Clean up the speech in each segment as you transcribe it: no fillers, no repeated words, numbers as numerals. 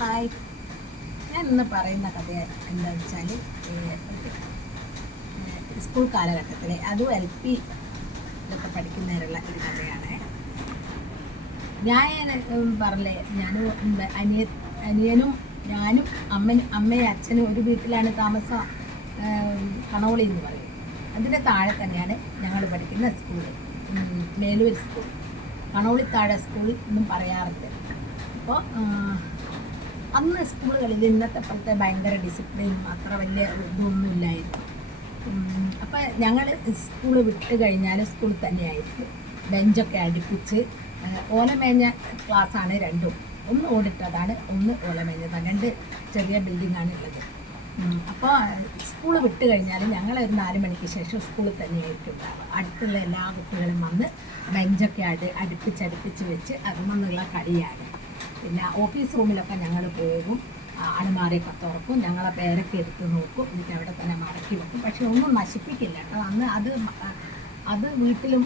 Hi, ഞാൻ ഇന്ന് പറയുന്ന കഥ എന്താണെന്ന് വെച്ചാൽ സ്കൂൾ കാലഘട്ടത്തിൽ അതും എൽ പി ഇതൊക്കെ പഠിക്കുന്നതിനുള്ള ഒരു കഥയാണ്. ഞാൻ പറഞ്ഞില്ലേ, അനിയനും ഞാനും അമ്മയും അച്ഛനും ഒരു വീട്ടിലാണ് താമസം. കണോളി എന്ന് പറയും. അതിൻ്റെ താഴെ തന്നെയാണ് ഞങ്ങൾ പഠിക്കുന്ന സ്കൂൾ, മേലൂർ സ്കൂൾ. കണോളിത്താഴെ സ്കൂൾ എന്നും പറയാറുണ്ട്. അപ്പോൾ അന്ന് സ്കൂളുകളിൽ ഇന്നത്തെ പോലത്തെ ഭയങ്കര ഡിസിപ്ലിനും അത്ര വലിയ ഇതൊന്നും ഇല്ലായിരുന്നു. അപ്പം ഞങ്ങൾ സ്കൂൾ വിട്ട് കഴിഞ്ഞാൽ സ്കൂളിൽ തന്നെയായിരുന്നു. ബെഞ്ചൊക്കെ അടുപ്പിച്ച് ഓലമേഞ്ഞ ക്ലാസ്സാണ് രണ്ടും. ഒന്ന് ഓടിട്ടതാണ്, ഒന്ന് ഓലമേഞ്ഞതാണ്. രണ്ട് ചെറിയ ബിൽഡിങ്ങാണ് ഉള്ളത്. അപ്പോൾ സ്കൂൾ വിട്ട് കഴിഞ്ഞാൽ ഞങ്ങളൊരു 4 മണിക്ക് ശേഷം സ്കൂളിൽ തന്നെയായിരിക്കും ഉണ്ടാവുക. അടുത്തുള്ള എല്ലാ കുട്ടികളും വന്ന് ബെഞ്ചൊക്കെ അടുപ്പിച്ച് വെച്ച് അതിൽ കളിയാണ്. പിന്നെ ഓഫീസ് റൂമിലൊക്കെ ഞങ്ങൾ പോകും, അലമാരയൊക്കെ തുറക്കും, ഞങ്ങളെ പേരൊക്കെ എടുത്ത് നോക്കും, എന്നിട്ട് അവിടെ തന്നെ മടക്കി വെക്കും. പക്ഷെ ഒന്നും നശിപ്പിക്കില്ല കേട്ടോ. അന്ന് അത് വീട്ടിലും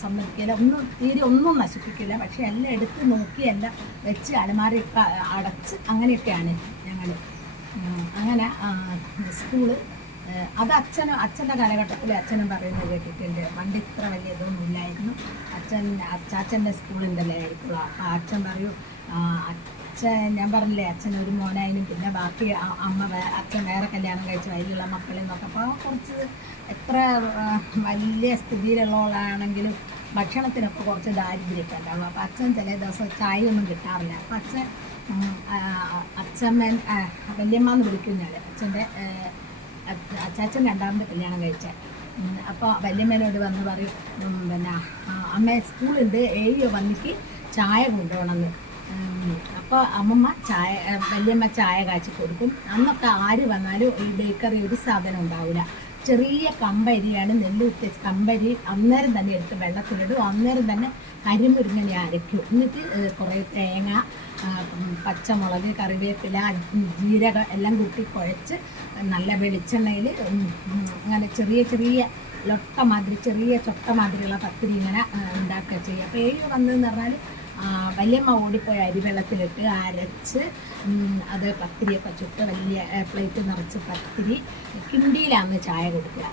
സമ്മതിക്കില്ല, തീരെ ഒന്നും നശിപ്പിക്കില്ല. പക്ഷെ എല്ലാം എടുത്ത് നോക്കി എല്ലാം വെച്ച് അലമാരയൊക്കെ അടച്ച് അങ്ങനെയൊക്കെയാണ് ഞങ്ങൾ. അങ്ങനെ സ്കൂള് അത് അച്ഛൻ്റെ കാലഘട്ടത്തിൽ അച്ഛനും പറയുന്നത് കേട്ടിട്ടുണ്ട്. പണ്ട് ഇത്ര വലിയ ഇതൊന്നും ഇല്ലായിരുന്നു. അച്ചാച്ചൻ്റെ സ്കൂളുണ്ടല്ലേ ആയിരിക്കുള്ളൂ. അപ്പോൾ അച്ഛൻ പറയും, ഞാൻ പറഞ്ഞില്ലേ അച്ഛൻ ഒരു മോനായാലും പിന്നെ ബാക്കി അച്ഛൻ വേറെ കല്യാണം കഴിച്ച അതിലുള്ള മക്കളിൽ നിന്നൊക്കെ. അപ്പോൾ കുറച്ച് എത്ര വലിയ സ്ഥിതിയിലുള്ളവളാണെങ്കിലും ഭക്ഷണത്തിനൊക്കെ കുറച്ച് ദാരിദ്ര്യമൊക്കെ ഉണ്ടാവും. അപ്പോൾ അച്ഛൻ ചില ദിവസം ചായ ഒന്നും കിട്ടാറില്ല. അപ്പോൾ അച്ഛമ്മൻ വല്യമ്മ എന്ന് വിളിക്കും ഞാൻ. അച്ചാച്ചൻ രണ്ടാമത് കല്യാണം കഴിച്ച. അപ്പോൾ വല്യമ്മേനോട് വന്ന് പറയും, പിന്നെ അമ്മ സ്കൂളുണ്ട്, വന്നിട്ട് ചായ കൊണ്ടുപോകണമെന്ന്. അപ്പോൾ വല്യമ്മ ചായ കാച്ചി കൊടുക്കും. അന്നൊക്കെ ആര് വന്നാലും ഈ ബേക്കറി ഒരു സാധനം ഉണ്ടാവില്ല. ചെറിയ കമ്പരിയാണ്, നെല്ലുത്ത കമ്പരി അന്നേരം തന്നെ എടുത്ത് വെള്ളത്തിലിടും. അന്നേരം തന്നെ കരിമുരിങ്ങനെ അരയ്ക്കും. എന്നിട്ട് കുറേ തേങ്ങ, പച്ചമുളക്, കറിവേപ്പില, ജീരകം എല്ലാം കൂട്ടി കുഴച്ച് നല്ല വെളിച്ചെണ്ണയിൽ അങ്ങനെ ചെറിയ ചെറിയ ചൊട്ട മാതിരിയുള്ള പത്തിരി ഇങ്ങനെ ഉണ്ടാക്കുക ചെയ്യുക. അപ്പോൾ വന്നതെന്ന് പറഞ്ഞാൽ വല്യമ്മ ഓടിപ്പോയി അരിവെള്ളത്തിലിട്ട് അരച്ച് അത് പത്തിരിയൊക്കെ ചുട്ട് വലിയ പ്ലേറ്റ് നിറച്ച് പത്തിരി കിണ്ടിയിലാണ് ചായ കൊടുക്കുക.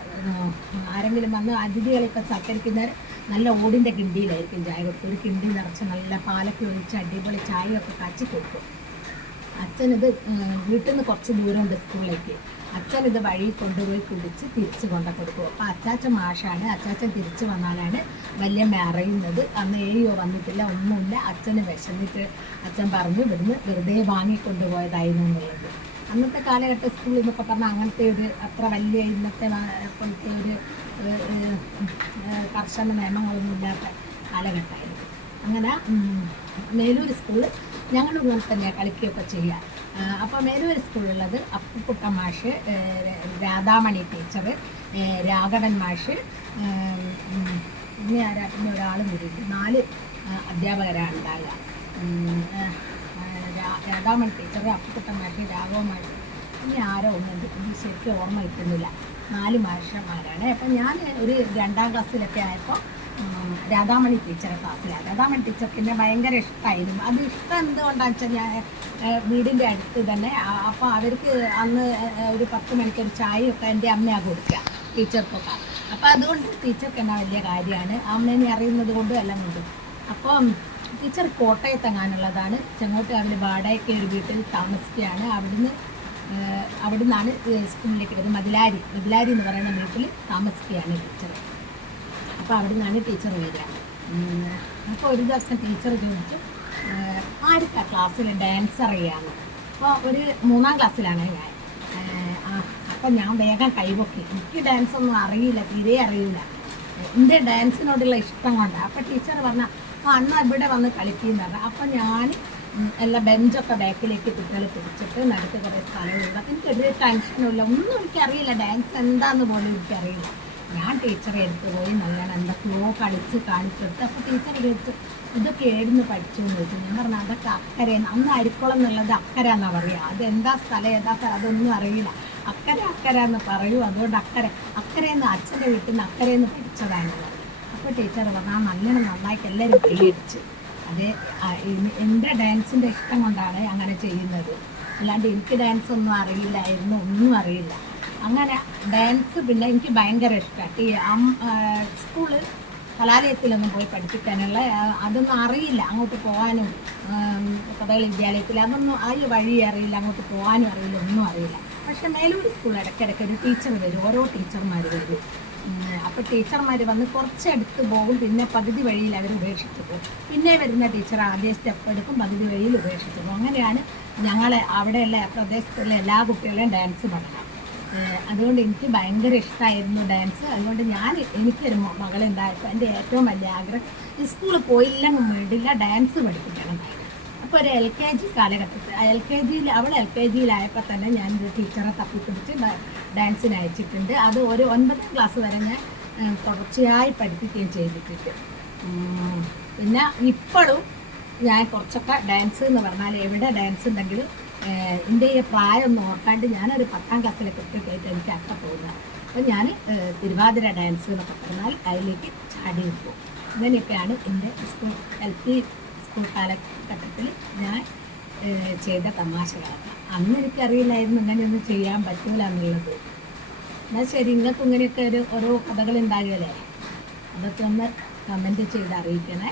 ആരെങ്കിലും വന്ന് അതിഥികളൊക്കെ സൽക്കരിക്കുന്നവർ നല്ല ഓടിൻ്റെ കിണ്ടിയിലായിരിക്കും ചായ കൊടുക്കുക. ഒരു കിണ്ടി നിറച്ച് നല്ല പാലൊക്കെ ഒഴിച്ച് അടിപൊളി ചായയൊക്കെ കാച്ചി കൊടുക്കും. അച്ഛനിത് വീട്ടിൽ നിന്ന് കുറച്ച് ദൂരമുണ്ട് സ്കൂളിലേക്ക്. അച്ഛനിത് വഴി കൊണ്ടുപോയി കുടിച്ച് തിരിച്ച് കൊണ്ടു കൊടുക്കും. അപ്പോൾ അച്ചാച്ചൻ മാഷാണ്. അച്ചാച്ചൻ തിരിച്ച് വന്നാലാണ് വല്യമ്മ അറിയുന്നത്. അന്ന് വന്നിട്ടില്ല, ഒന്നുമില്ല. അച്ഛന് വിശന്നിട്ട് അച്ഛൻ പറഞ്ഞു ഇവിടുന്ന് വെറുതെ വാങ്ങിക്കൊണ്ടുപോയതായിരുന്നു എന്നുള്ളത്. അന്നത്തെ കാലഘട്ട സ്കൂളിൽ എന്നൊക്കെ പറഞ്ഞാൽ അങ്ങനത്തെ ഒരു അത്ര വലിയ ഇന്നത്തെ പോലത്തെ ഒരു കർശന നിയമങ്ങളൊന്നും ഇല്ലാത്ത കാലഘട്ടമായിരുന്നു. അങ്ങനെ മേലൂർ സ്കൂളിൽ ഞങ്ങളും ഇങ്ങനെ തന്നെ കളിക്കുകയൊക്കെ ചെയ്യാം. അപ്പോൾ മേലൂർ സ്കൂളുള്ളത് അപ്പുക്കുട്ട മാഷ്, രാധാമണി ടീച്ചർ, രാഘവൻ മാഷ്, പിന്നെ ഒരാളും കൂടിയുണ്ട്. 4 അധ്യാപകരാണ് ഉണ്ടാകുക. രാധാമണി ടീച്ചർ, അപ്പുക്കുട്ട മാഷ്, രാഘവൻ മാഷ്, പിന്നെ ആരോ ഒന്നുണ്ട്, ശരിക്കും ഓർമ്മ കിട്ടുന്നില്ല. 4 മാഷന്മാരാണ്. അപ്പം ഞാൻ ഒരു 2ാം ക്ലാസ്സിലൊക്കെ ആയപ്പോൾ രാധാമണി ടീച്ചറെ ക്ലാസ്സിലാണ്. രാധാമണി ടീച്ചർക്ക് എന്നെ ഭയങ്കര ഇഷ്ടമായിരുന്നു. അത് ഇഷ്ടം എന്തുകൊണ്ടാണെന്ന് വെച്ചാൽ ഞാൻ വീടിൻ്റെ അടുത്ത് തന്നെ. അപ്പോൾ അവർക്ക് അന്ന് ഒരു 10 മണിക്കൊരു ചായയൊക്കെ എൻ്റെ അമ്മയാണ് കൊടുക്കുക ടീച്ചർക്കൊക്കെ. അപ്പോൾ അതുകൊണ്ട് ടീച്ചർക്ക് എന്നാ വലിയ കാര്യമാണ്, അമ്മേനെ അറിയുന്നത് കൊണ്ടും എല്ലാം കൊണ്ടും. അപ്പോൾ ടീച്ചർ കോട്ടയത്തെങ്ങാനുള്ളതാണ്. ചെങ്ങോട്ടുകാവിൽ വാടകയ്ക്ക് ഒരു വീട്ടിൽ താമസിക്കുകയാണ്. അവിടെ നിന്നാണ് സ്കൂളിലേക്ക് വരുന്നത്. മതിലാരി എന്ന് പറയുന്ന വീട്ടിൽ താമസിക്കുകയാണ് ടീച്ചർ. അപ്പോൾ അവിടെ നിന്നാണ് ടീച്ചർ വരിക. അപ്പോൾ ഒരു ദിവസം ടീച്ചർ ചോദിച്ചു, ആർക്കാ ക്ലാസ്സിൽ ഡാൻസ് അറിയാമെന്ന്. അപ്പോൾ ഒരു 3ാം ക്ലാസ്സിലാണ് ഞാൻ. അപ്പോൾ ഞാൻ വേഗം കൈപൊക്കി. എനിക്ക് ഡാൻസൊന്നും അറിയില്ല, തീരെ അറിയില്ല. എൻ്റെ ഡാൻസിനോടുള്ള ഇഷ്ടം കൊണ്ട്. അപ്പോൾ ടീച്ചർ പറഞ്ഞാൽ അന്ന് ഇവിടെ വന്ന് കളിക്കുമെന്ന് പറഞ്ഞു. അപ്പോൾ ഞാൻ എല്ലാ ബെഞ്ചൊക്കെ ബാക്കിലേക്ക് കുട്ടികൾ പിടിച്ചിട്ട് നടുത്ത് കുറേ സ്ഥലമുള്ള, എനിക്കൊരു ടെൻഷനുമില്ല, ഒന്നും എനിക്കറിയില്ല, ഡാൻസ് എന്താണെന്ന് പോലും എനിക്കറിയില്ല. ഞാൻ ടീച്ചറെ എടുത്ത് പോയി നല്ലോണം എന്തൊക്കെയോ കാണിച്ചെടുത്ത്. അപ്പോൾ ടീച്ചർ ചോദിച്ചു, ഇതൊക്കെ ഏടുന്ന് പഠിച്ചു എന്ന് ചോദിച്ചു. ഞാൻ പറഞ്ഞു അതൊക്കെ അക്കരയെന്ന്. അന്ന് അരിക്കുളം എന്നുള്ളത് അക്കര എന്നാണ് പറയുക. അതെന്താ സ്ഥലം അതൊന്നും അറിയില്ല. അക്കര എന്ന് പറയൂ, അതുകൊണ്ട് അക്കരയെന്ന് അച്ഛൻ്റെ വീട്ടിൽ നിന്ന് അക്കരയെന്ന് പഠിച്ചതാണുള്ളത്. അപ്പോൾ ടീച്ചർ പറഞ്ഞാൽ നല്ലോണം നന്നായിട്ട് എല്ലാവരും കൈയടിച്ച്. അത് എൻ്റെ ഡാൻസിൻ്റെ ഇഷ്ടം കൊണ്ടാണ് അങ്ങനെ ചെയ്യുന്നത്. അല്ലാണ്ട് എനിക്ക് ഡാൻസ് ഒന്നും അറിയില്ലായിരുന്നു, ഒന്നും അറിയില്ല. അങ്ങനെ ഡാൻസ് പിന്നെ എനിക്ക് ഭയങ്കര ഇഷ്ടമാണ്. സ്കൂള് കലാലയത്തിലൊന്നും പോയി പഠിപ്പിക്കാനുള്ള അതൊന്നും അറിയില്ല. അങ്ങോട്ട് പോകാനും കഥകളി വിദ്യാലയത്തിൽ അതൊന്നും ആ വഴി അറിയില്ല, അങ്ങോട്ട് പോകാനും അറിയില്ല, ഒന്നും അറിയില്ല. പക്ഷെ മേലൂർ സ്കൂൾ ഇടയ്ക്കിടയ്ക്ക് ഒരു ടീച്ചർ വരും, ഓരോ ടീച്ചർമാർ വരും. അപ്പോൾ ടീച്ചർമാർ വന്ന് കുറച്ചെടുത്ത് പോകും, പിന്നെ പകുതി വഴിയിൽ അവർ ഉപേക്ഷിച്ച് പോകും. പിന്നെ വരുന്ന ടീച്ചർ ആദ്യം സ്റ്റെപ്പ് എടുക്കും, പകുതി വഴിയിൽ ഉപേക്ഷിച്ച് പോകും. അങ്ങനെയാണ് ഞങ്ങളെ അവിടെയുള്ള പ്രദേശത്തുള്ള എല്ലാ കുട്ടികളെയും ഡാൻസ് പഠനം. അതുകൊണ്ട് എനിക്ക് ഭയങ്കര ഇഷ്ടമായിരുന്നു ഡാൻസ്. അതുകൊണ്ട് എനിക്കൊരു മകളുണ്ടായപ്പോൾ എൻ്റെ ഏറ്റവും വലിയ ആഗ്രഹം സ്കൂളിൽ പോയില്ലെങ്കിൽ വേണ്ടില്ല, ഡാൻസ് പഠിപ്പിക്കണമെന്നായിരുന്നു. അപ്പോൾ ഒരു LKG കാലഘട്ടത്തിൽ അവൾ LKGയിലായപ്പോൾ തന്നെ ഞാനൊരു ടീച്ചറെ തപ്പിപ്പിടിച്ച് ഡാൻസിന് അയച്ചിട്ടുണ്ട്. അത് ഒരു 9ാം ക്ലാസ് വരെ ഞാൻ തുടർച്ചയായി പഠിപ്പിക്കുകയും ചെയ്തിട്ടുണ്ട്. പിന്നെ ഇപ്പോഴും ഞാൻ കുറച്ചൊക്കെ ഡാൻസ് എന്ന് പറഞ്ഞാൽ എവിടെ ഡാൻസ് ഉണ്ടെങ്കിലും എൻ്റെ ഈ പ്രായം ഒന്നും ഓർക്കാണ്ട് ഞാനൊരു 10ാം ക്ലാസ്സിലൊക്കെ എത്തിയിട്ട് എനിക്ക് അത്ര തോന്നുക. അപ്പോൾ ഞാൻ തിരുവാതിര ഡാൻസ് എന്നൊക്കെ പറഞ്ഞാൽ അതിലേക്ക് ചാടി നിൽക്കും. ഇങ്ങനെയൊക്കെയാണ് എൻ്റെ LP സ്കൂൾ കാലഘട്ടത്തിൽ ഞാൻ ചെയ്ത തമാശകളൊക്കെ. അന്ന് എനിക്കറിയില്ലായിരുന്നു ഇങ്ങനെയൊന്നും ചെയ്യാൻ പറ്റൂല എന്നുള്ളത്. എന്നാൽ ശരി, നിങ്ങൾക്ക് ഇങ്ങനെയൊക്കെ ഓരോ കഥകൾ ഉണ്ടാകുമല്ലേ, അതൊക്കെ ഒന്ന് കമൻറ്റ് ചെയ്ത് അറിയിക്കണേ.